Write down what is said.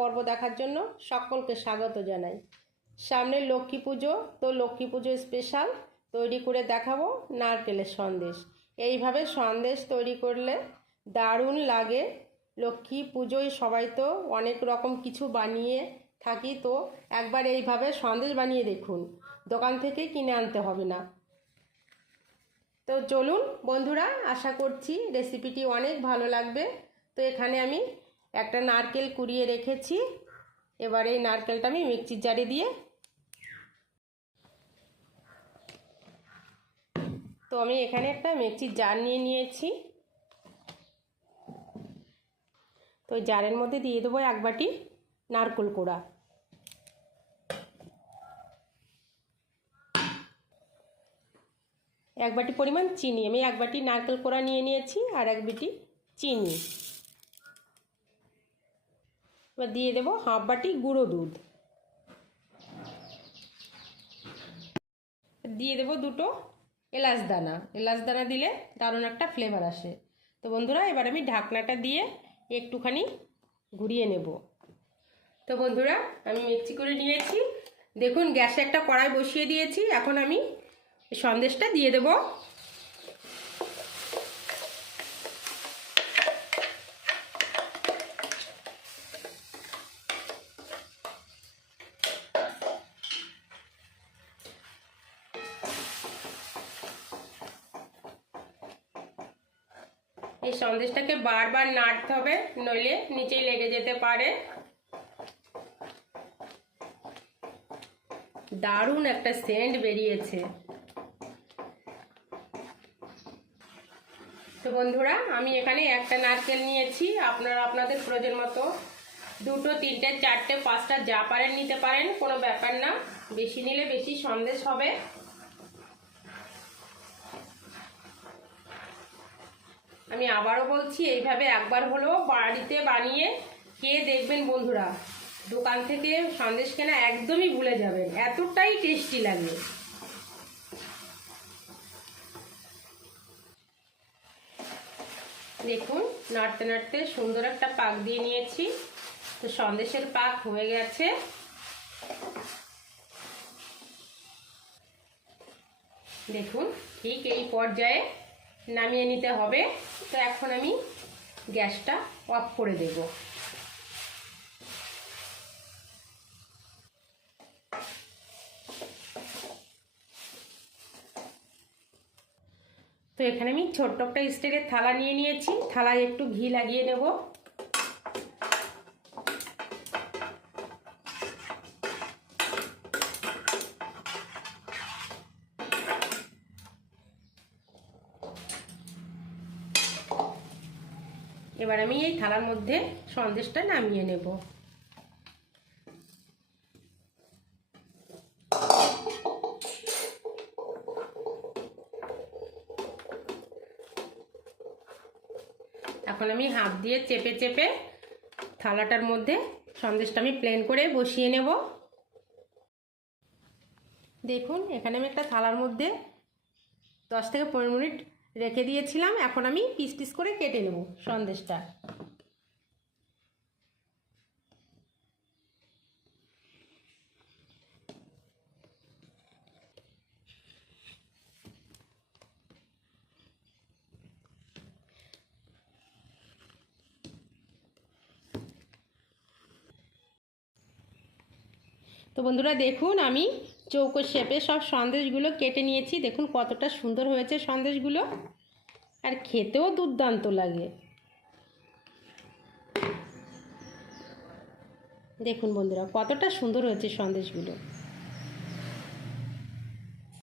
পর্ব দেখার জন্য সকলকে স্বাগত জানাই। সামনে লক্ষ্মী পুজো, তো লক্ষ্মী পুজো স্পেশাল তৈরি করে দেখাবো নারকেলের সন্দেশ। এইভাবে সন্দেশ তৈরি করলে দারুণ লাগে। লক্ষ্মী পুজোয় সবাই তো অনেক রকম কিছু বানিয়ে থাকি, তো একবার এইভাবে সন্দেশ বানিয়ে দেখুন। দোকান থেকে কিনে আনতে হবে না। তো চলুন বন্ধুরা, আশা করছি রেসিপিটি অনেক ভালো লাগবে। তো এখানে আমি একটা নারকেল কুড়িয়ে রেখেছি। এবার এই নারকেলটা আমি মিক্সির জারে দিয়ে তো আমি এখানে একটা মিক্সির জার নিয়ে নিয়েছি। তো জারের মধ্যে দিয়ে দেবো এক বাটি নারকেল কোড়া। এক বাটি পরিমাণ চিনি। আমি এক বাটি নারকেল কোড়া নিয়ে নিয়েছি আর এক বাটি চিনি। এবার দিয়ে দেবো হাফ বাটি গুঁড়ো দুধ। দিয়ে দেবো দুটো এলাচ দানা। এলাচ দানা দিলে দারুণ একটা ফ্লেভার আসে। তো বন্ধুরা, এবার আমি ঢাকনাটা দিয়ে একটুখানি ঘুরিয়ে নেব। তো বন্ধুরা, আমি মিক্সি করে নিয়েছি। দেখুন, গ্যাসে একটা কড়াই বসিয়ে দিয়েছি। এখন আমি সন্দেশটা দিয়ে দেব। এই সন্দেশটাকে বারবার নাড়তে হবে, নইলে নিচেই লেগে যেতে পারে। দারুণ একটা সেন্ট বেরিয়েছে। তো বন্ধুরা, আমি এখানে একটা নারকেল নিয়েছি। আপনারা আপনাদের প্রয়োজন মতো দুটো, তিনটে, চারটে, পাঁচটা যা পারেন নিতে পারেন, কোনো ব্যাপার না। বেশি নিলে বেশি সন্দেশ হবে। আমি আবারও বলছি, এইভাবে একবার হলেও বাড়িতে বানিয়ে খেয়ে দেখবেন বন্ধুরা। দোকান থেকে সন্দেশ কেনা একদমই ভুলে যাবেন, এতটাই টেস্টি লাগে। দেখুন, নাড়তে নাড়তে সুন্দর একটা পাক দিয়ে নিয়েছি। তো সন্দেশের পাক হয়ে গেছে। দেখুন, ঠিক এই পর্যায়ে নামিয়ে নিতে হবে। তো এখন আমি গ্যাসটা অফ করে দেব। তো এখানে আমি ছোট্ট একটা স্টিলের থালা নিয়ে নিয়েছি। থালায় একটু ঘি লাগিয়ে নেব। এবার আমি এই থালার মধ্যে সন্দেশটা নামিয়ে নেব। এখন আমি হাত দিয়ে চেপে চেপে থালাটার মধ্যে সন্দেশটা আমি প্লেন করে বসিয়ে নেব। দেখুন, এখানে আমি একটা থালার মধ্যে দশ থেকে পনেরো মিনিট রেখে দিয়েছিলাম এখন আমি পিস পিস করে কেটে নেব সন্দেশটা। তো বন্ধুরা দেখুন আমি চৌকো শেপে সব সন্দেশগুলো কেটে নিয়েছি। দেখুন কতটা সুন্দর হয়েছে সন্দেশগুলো। আর খেতেও দুর্দান্ত লাগে। দেখুন বন্ধুরা, কতটা সুন্দর হয়েছে সন্দেশগুলো।